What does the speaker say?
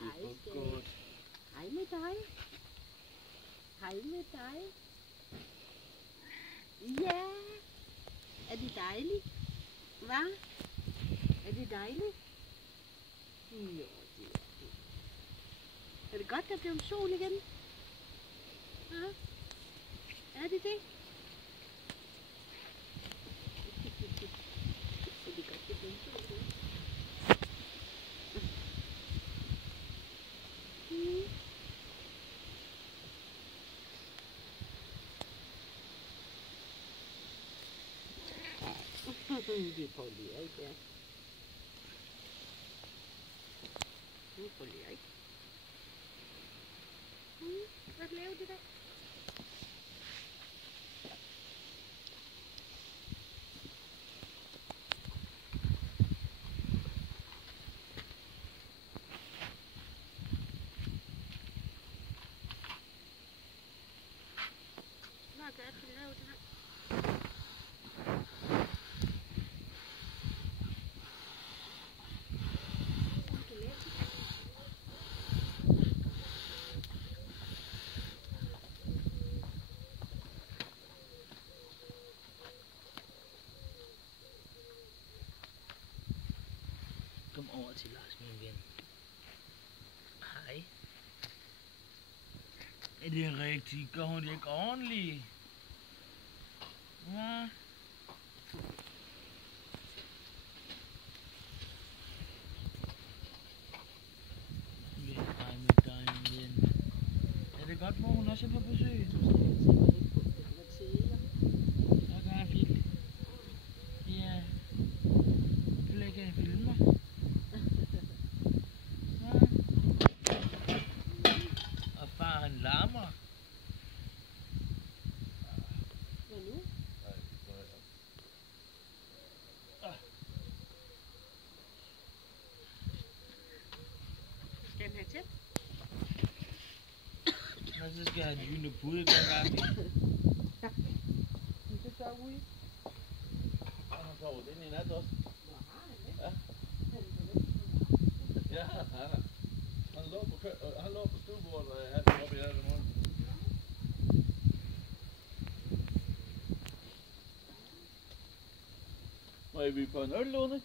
Hej, skat. Hej med dig. Hej med dig. Ja. Er det dejligt? Hva? Er det dejligt? Jo, det er det. Er det godt, der blev sol igen? Ja. Er det det? Er det godt, der blev sol igen? Det er Poul Erik, ja. Nu er Poul Erik. Hvad laver du der? Hvad gør du laver du der? Kom over til Lars, min ven. Hej. Er det rigtigt? Gør hun det ikke ordentligt? Ja. Hej med dig, min ven. Er det godt, mor? Hun også er på besøg? Så gør jeg fint. Ja. Vil ikke have filmer? Og far han larmer. Hvad nu? Skal han have tæt? Og så skal han dyne pude den gang. Så så ude. Han har sovet inde i nat også. Nå, har han det? Ja. Ja, han lå på stuebordet, og jeg havde op i alle morgen. Var I på en øl, Lone?